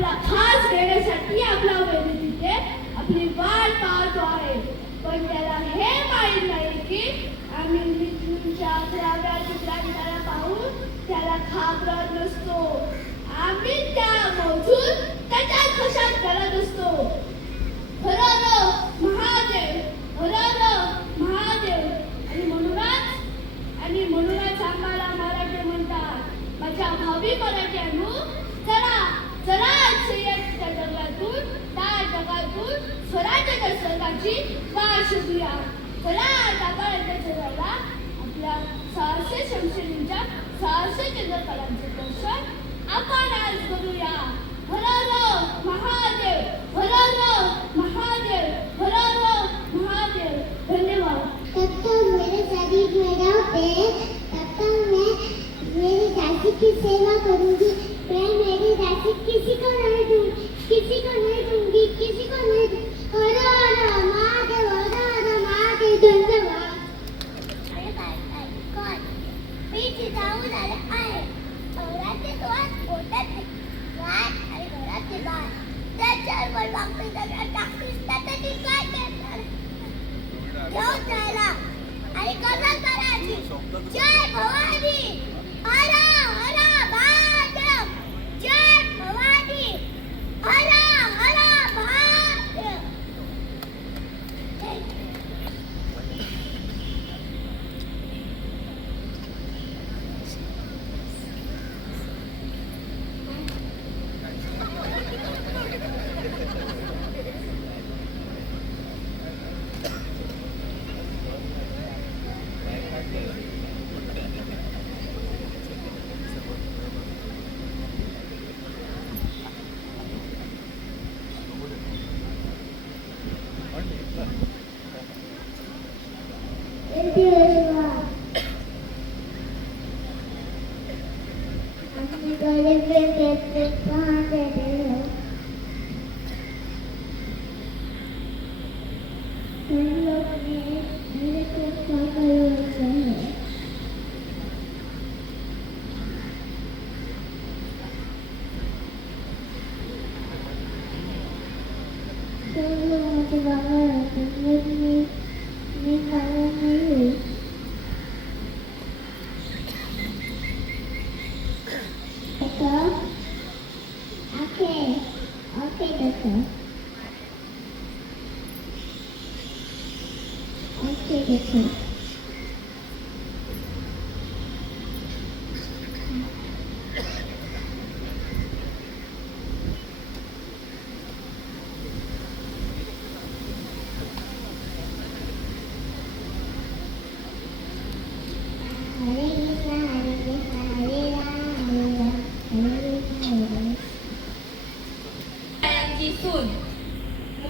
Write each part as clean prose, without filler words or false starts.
आपला खास घेण्यासाठी आपला वेळ तिथे आपली वाट पाहतो आहे. पण त्याला हे माहीत नाही की आम्ही मृत्यूच्या 11व्या चित्रांकाला पाहून त्याला घाबरत नसतो. आम्ही त्यामधून त्याच्या घशात घालत असतो. हर हर महादेव, हर हर महादेव. आणि म्हणूनच आम्हाला मराठी म्हणतात. माझ्या भावी मराठ्यांनो, चला चला श्रेयसच्या जगातून, त्या जगातून स्वराज्याच्या सर्गाची वाट शोधूया. चला टाकाळ्याच्या जगाला आपल्या 600 शमशेरींच्या 600 चंद्रकलांचे दर्शन आपण आज करूया. हर हर महादेव, हर हर महादेव, हर हर महादेव. धन्यवाद. तब तो मेरे शरीर में रहोगे, तब तक मैं मेरी दासी की सेवा करूंगी. मैं मेरी दासी किसी को नहीं दूंगी, किसी को नहीं दूंगी, किसी को नहीं दूंगी. हर हर महादेव, हर हर महादेव. धन्यवाद. अरे काय कौन मी जाऊन आले आहे. घराचे द्वार पोटत आणि घराचे बाळ त्याच्यावर वागते टाकतीस त्याची काय करणार. घेऊन जायला आणि कसा करायची. जय भवानी. हर हर महादेव. जय भवानी. हर हर महादेव.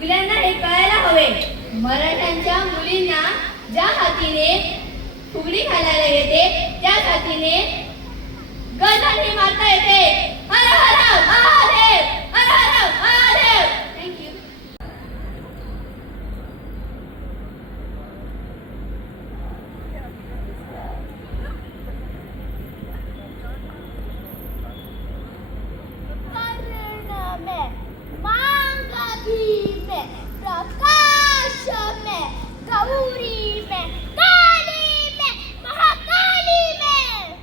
मुलांना हे कळायला हवे. मराठ्यांच्या मुलींना ज्या हातीने फुगडी घालायला येते त्याच हातीने गजांनी मारता येते. हर हर महादेव, हर हर महादेव. थँक्यू. प्रकाश में, गौरी में, काली में, महाकाली में.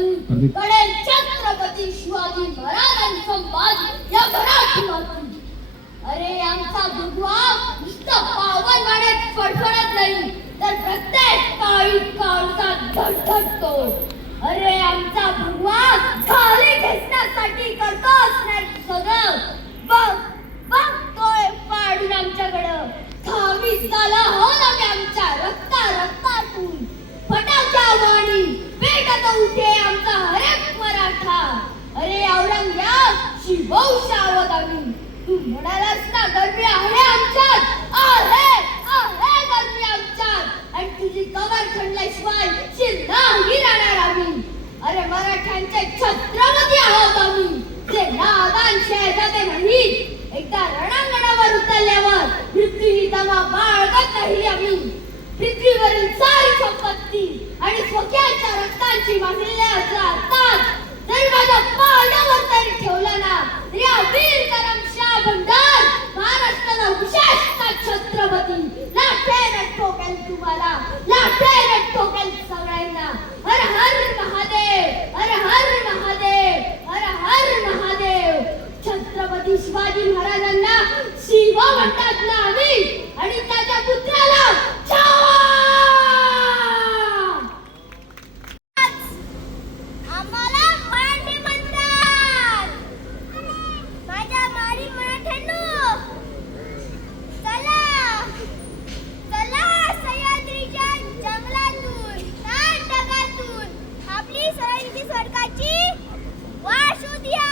कडेल छत्रपती शिवाजी महाराजांचं मान या मराठी माती. अरे आमचा भगवा नुसतं पावन वाड्यात फडफडत नाही तर प्रत्येक काळी काळजात धडधडतो. अरे आमचा भगवा खाली खेचण्यासाठी करतो असणार सगळं. बघ बघतोय पाडून आमच्याकडं खावी झाला हो ना आमच्या रक्तातून फटाच्या वाणी पेटत उठे आमचा हरेक मराठा. अरे औरंग्याब शिववंश आहोत आम्ही. तू म्हणालास ना गर्मी आहे आमच्यात, आहे गर्मी आमच्यात आणि तुझी कवर खणल्याशिवाय नाही राहणार आम्ही. अरे मराठ्यांचे छत्रपती आहोत आम्ही, जे नादान शहजादे म्हणीत. एकदा रणांगणावर उतरल्यावर मृत्यूही तमा बाळगत नाही आम्ही. पृथ्वीवरील सारी संपत्ती आणि स्वकीयांच्या रक्तांची मागलेल्या हातात जरी माझ्या पायावर तरी ठेवला ना तरी वीर करमशा भंडार महाराष्ट्राला विशेषतः छत्रपती लाटेनं ठोकेल तुम्हाला, लाटेनं ठोकेल सगळ्यांना. हर हर महादेव, हर हर महादेव, हर हर महादेव. छत्रपती शिवाजी महाराजांना शिवा म्हणतात ना आम्ही आणि त्याच्या पुत्राला छावा. आम्हाला मराठी म्हणतात. माझ्या मारी मराठ्यांनो, चला चला सह्याद्रीच्या जंगलातून ढगातून आपली सह्याद्री स्वर्गाची वाट शोधूया.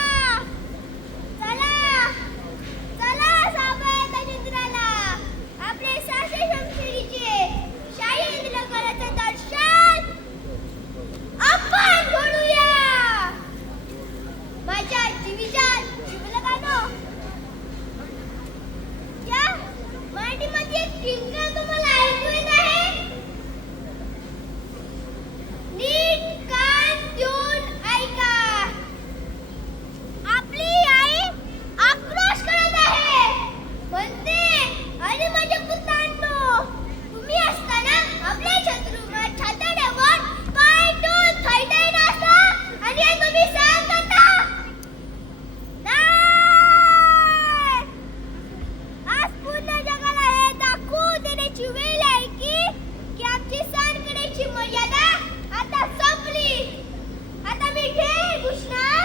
चला चला सावकाश चंद्राला आपले सासे शमशिरीचे शाही नगराचं दर्शन आपण घडूया. माझ्या जीवीच्या जीवलगानो या मराठीमध्ये टिंगल तुम्हाला ऐकू येत आहे? नीट कान देऊन ऐका. आपली आई आक्रोश करत आहे, म्हणते अरे माझ्या पुत्रांनो, तुम्ही असताना आपल्या शत्रू छाताड्यावर पाय ठेवून थैथैन असता आणि हे तुम्ही सहन करता? नाही. आज पूर्ण जगाला हे दाखवून देण्याची वेळ आहे की आमची सहन करण्याची मर्यादा आता संपली. आता मी ढेर घुसणार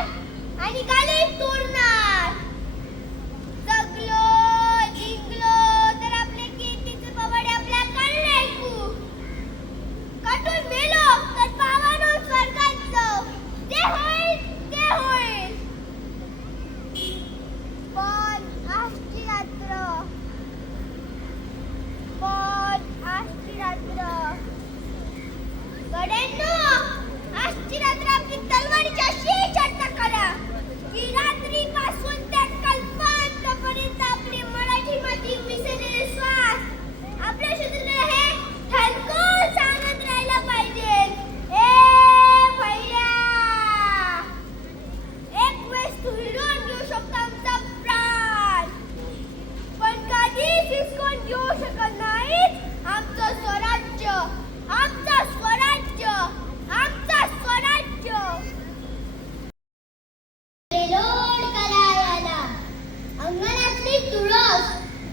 आणि गाली तोडणार. जगलो जिंकलो तर आपले कीर्तीचे पवाडे आपल्या कानाला ऐकू. कटून मेलो तर पावानो स्वर्गात जाऊ. ते होईल ते होईल. पण आजची रात्र, पण आजची रात्र गड्यांनो, आजची रात्र आपली तलवारीच्या शीच्या टक्करा की रात्रीपासून त्या कल्पांतपर्यंत आपली मराठी माती मिसळलेले श्वास आपल्या शरीराला हे ठणकावून सांगत राहायला पाहिजे. ए भैया, एक वेळेस तू हिरवून घेऊ शकतो आमचा प्राण, पण कधीच हिसकून घेऊ शकत नाहीत आमचं स्वराज्य, आमचं स्वराज्य, आमचं स्वराज्य. लोड करायला अंगणातली तुळस,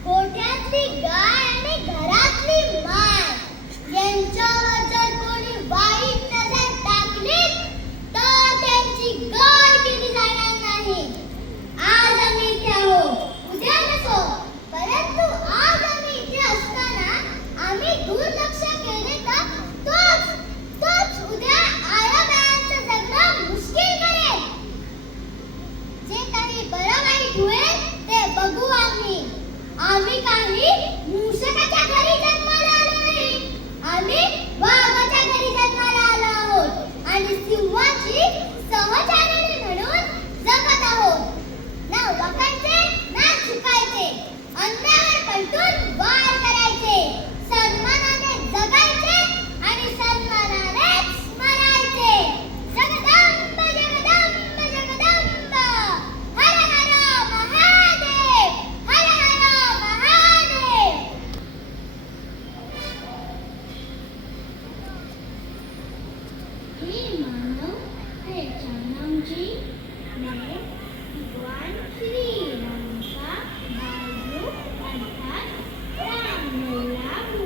गोठ्यातली गाय आणि घरातली माय यांच्यावर जर कोणी वाईट नजर टाकली तर त्यांची गाय केली जाणार नाही. आज आम्ही इथे आहोत, उद्या नसो, परंतु आज आम्ही इथे असताना आम्ही दुर्लक्ष केले तर तोच उद्या आयाबायांचं जगणं मुश्किल करेल. जे काही बरं वाईट होईल ते बघू आम्ही. आम्ही काही मूषकाच्या घरी जन्माला आलो नाही, आम्ही वाघाच्या घरी जन्माला आलो आहोत आणि सिंहाची सहचारिणी म्हणून जगत आहोत. ना वाकायचे ना चुकायचे, अन्यायावर पलटून वार करायचे, सन्मानाने जगायचे आणि सन्मानानेच मरायचे. जगदंब जगदंब जगदंब, हर हर महादेव, हर हर महादेव. हे मानव जी मैं भगवान श्री राम का भालू अर्थात राम लल्ला हूँ।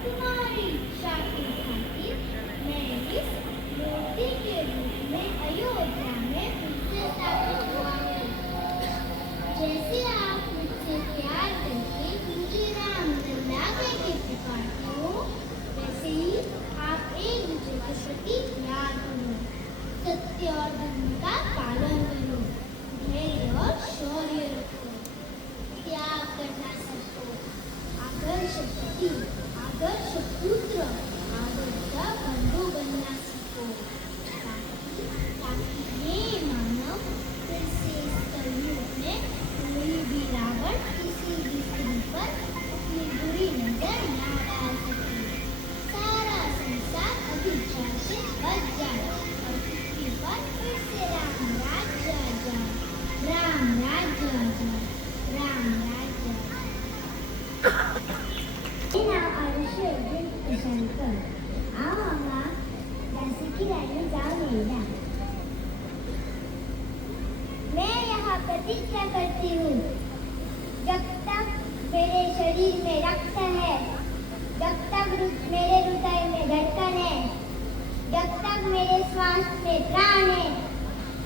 तुम्हारी इच्छा की खातिर मैं इस मूर्ति के रूप में अयोध्या में मुझसे स्थापित हुआ हूँ। जैसे आप मुझसे प्यार करके मुझे राम लल्ला कह के पुकारते हो, वैसे ही आप एक दूसरे के प्रति प्यार करो, सत्य और धर्म का पालन करो, धैर्य और शौर्य रखो, त्याग करना सीखो, आदर्श पति, आदर्श पुत्र, आदर्श बंधु बनना सीखो, ताकि ये मानव फिर से इस कलयुग में कोई भी रावण किसी भी स्त्री पर अपनी बुरी नजर ना डाल सके। सारा संसार अभिचार से बच जाए और पृथ्वी पर फिर से राम राज्य आ जाए, राम राज्य आ जाए, राम राज्य आ जाए। मेरा नाम आरुषि अर्जुन प्रशांकर। आओ अम्मा, झांसी की रानी जाओ मेरा। मैं यहाँ प्रतिज्ञा करती हूँ, जब तक मेरे शरीर में रक्त है, जब तक मेरे हृदय में धड़कन है, जब तक मेरे श्वास में प्राण है,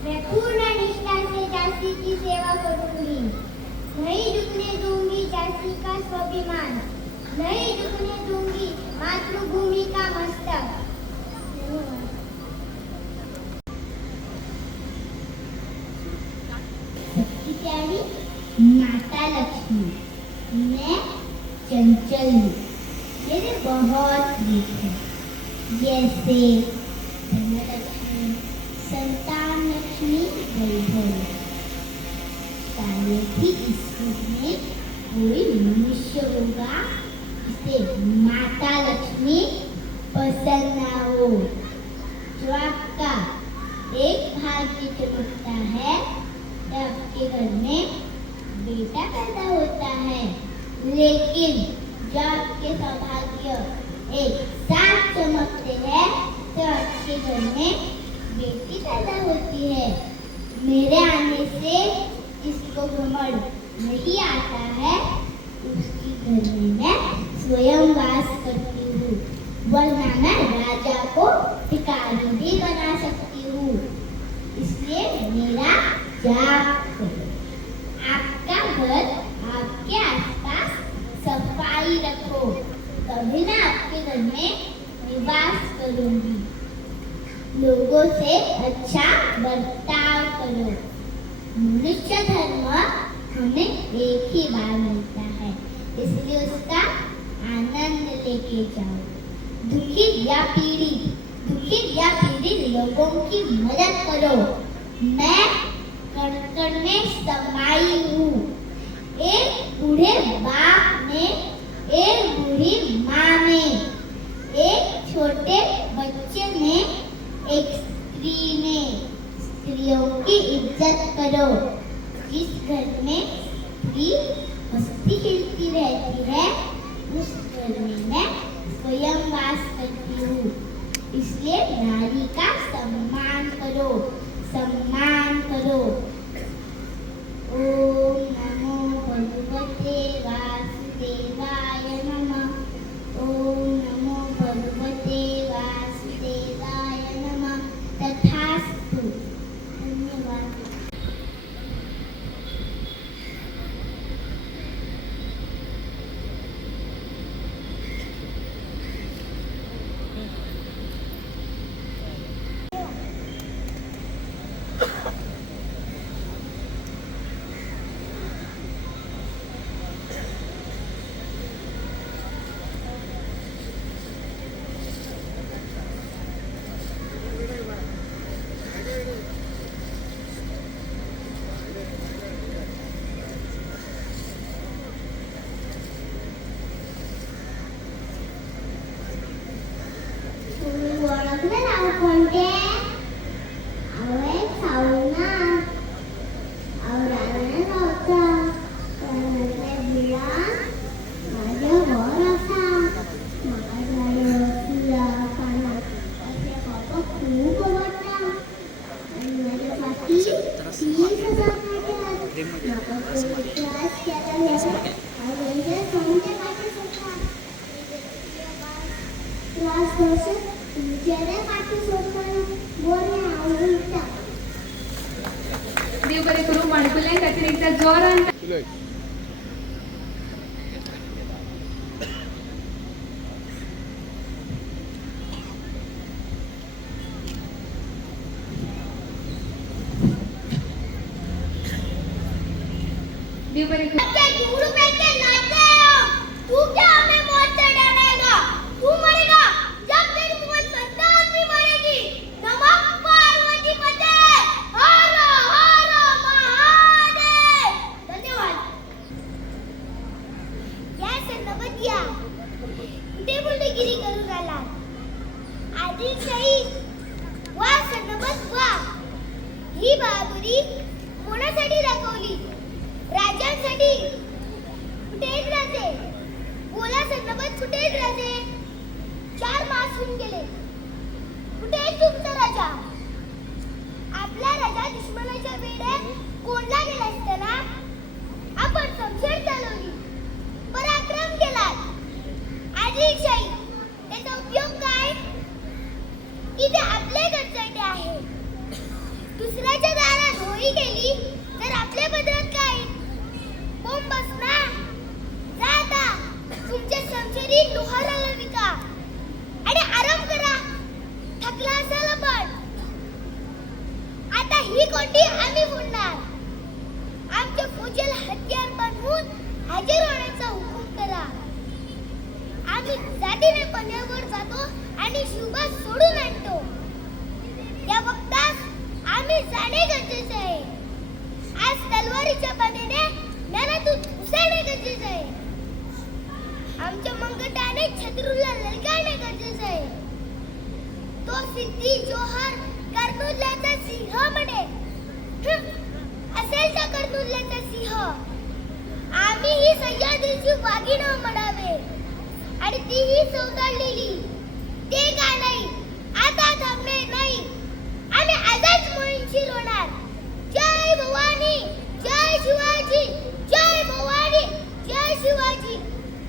मैं पूर्ण निष्ठा से झांसी की सेवा करूंगी। नहीं झुकने दूंगी झांसी का स्वाभिमान, नहीं झुकने दूंगी मातृभूमि का मस्तक। सबकी प्यारी माता लक्ष्मी, मैं चंचल हूँ, मेरे बहुत प्रिय है। जैसे धनलक्ष्मी, संतान लक्ष्मी, वैभव। शायद ही इस युग में कोई मनुष्य होगा जिसे माता लक्ष्मी पसंद ना हो। जो आपका एक भाग्य चमकता है, आपके घर में बेटा पैदा होता है, लेकिन जब आपके सौभाग्य एक साथ चमकते हैं तो आपके घर में बेटी पैदा होती है। मेरे आने से जिसको घमंड नहीं आता है, उसकी घर में मैं स्वयं वास करती हूँ, वरना मैं राजा को भिखारी भी बना सकती हूँ। इसलिए मेरा जाप करो। आपका घर, आपके आसपास सफाई रखो, तभी मैं आपके घर में निवास करूंगी। लोगों से अच्छा बर्ताव करो। मनुष्य धर्म हमें एक ही बार मिलता है, इसलिए उसका आनंद लेके जाओ। दुखी या पीड़ित लोगों की मदद करो। मैं कण में समाई हूँ। एक बूढ़े बाप में, एक बूढ़ी माँ में, एक छोटे बच्चे में, एक स्त्री में। स्त्रियों की इज्जत करो। जिस घर में स्त्री हंसती खिलती रहती है, उस घर में मैं स्वयं वास करती हूँ। इसलिए नारी का सम्मान करो, सम्मान करो। ओम नमो भगवते वासुदेवाय नमः। ओम नमो भगवते वासुदेवाय नमः। तथास्तु। धन्यवाद। ओळखलं नाव कोणते? एक सावना आवराला नव्हता, पण बिळा माझ्या वर असा माझ्या फुला पानात असे बाबा खूप आवडला आणि माझ्या राजदोष जरा पाठी सोडणार बोलणे आवडता देव बरे करू माणकुले खातीर एकदा जोरान देव बरे करू तू क्या हमें मौत से डराएगा तू मरेगा जब तेरी मोहन संतान भी मरेगी नमः पार्वती पते हर हर महादेव धन्यवाद या सन्नबदिया कुठे मुंडगिरी करून आला आदिलशाही वा सन्नबद वा ही बहादुरी कोणासाठी दाखवली राजांसाठी कुठे राजे बोला सन्नबत कुठे राजे 4 मास होऊन गेले कुठे तुमचा राजा आपला राजा दुश्मनाच्या वेड्यात कोंडला गेला असताना आपण समशेर चालवली पराक्रम केला आदिलशाही त्याचा उपयोग काय की ते आपले गरजेचे आहे दुसऱ्याच्या दारात होळी गेली तर आपल्या बदलात काय बोंब बसना जाता तुमच्या समशेरी लोहाराला विका आणि आराम करा थकला असाल पण आता ही कोटी आम्ही फोडणार आमच्या फौजेला हत्यार बनवून हजर होण्याचा हुकूम करा आम्ही जातीने पण्यावर जातो आणि शिवबा सोडून आणतो त्या वक्तास आम्ही जाणे गरजेचे आहे आज तलवारीच्या बाणेने ज्ञानातून उसळणे गरजेचे आहे आमच्या मंगटाने शत्रूला ललकारणे गरजेचे आहे तो सिद्धी जोहर कर्नुल्याचा सिंह म्हणे असेल तर कर्नुल्याचा सिंह आम्ही ही सह्याद्रीची वाघीण म्हणावे आणि तीही चौताळलेली